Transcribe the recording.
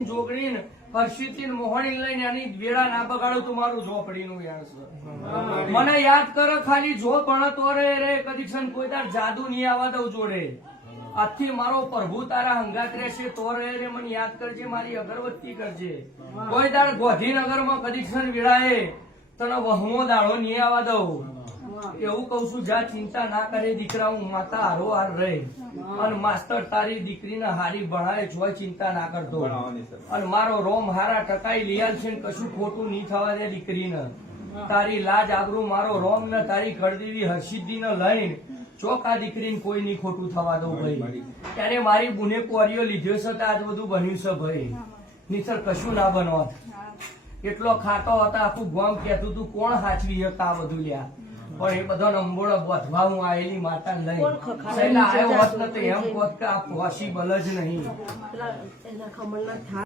જોગણી હર્ષિતી મોહણી લઈને એની વેળા ના બગાડો તું મારું ઝોપડીનું યાર મને યાદ કરો ખાલી જો પણ તો રે કદી કોઈ તાર જાદુ નહીં આવવા દઉં જોડે આજથી મારો પ્રભુ તારા હંગાત રહેશે તો રે મને યાદ કરજે મારી અગરબત્તી કરજે કોઈ તાર ગોધીનગર માં કદી વેળાએ તને વહમો દાડો નહીં આવવા દઉં એવું કઉ છું જા ચિંતા ના કરે દીકરા હું માતા હારો હાર રહે અને માસ્તર તારી દીકરીને હારી ભણાય જોઈ ચિંતા ના કરતો અને મારો રોમ હારા ટકાઈ લીયાલ છે કશું ખોટું નહીં થવા દે દીકરીને તારી લાજ આબરૂ મારો રોમ ને તારી કરદેવી હર્ષિદ્દી ને લઈને ચોખા દીકરીને કોઈ નહીં ખોટું થવા દઉં ભાઈ ત્યારે મારી બુને કોરીઓ લીધો છે તો આજ બધું બન્યું છે ભાઈ નિસર કશું ના બનવા એટલો ખાતો હતા આખું ગામ કહેતું તું કોણ હાચવી હતા આ બધું લ્યા પણ એ બધો નંબોળો વધવા હું આવેલી માતા લઈ આવ્યો હોત ને તો એમ હોત કે આ પોસિબલ જ નહીં.